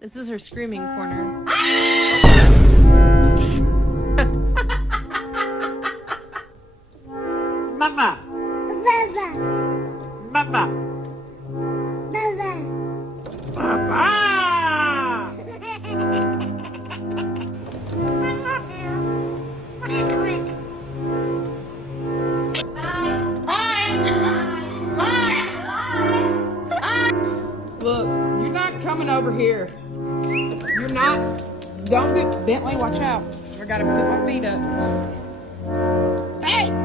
This is her screaming corner. Mama. Baba. Mama. Baba. Papa. What are you doing? Look, you're not coming over here. You're not. Don't do Bentley, watch out. I gotta put my feet up. Hey!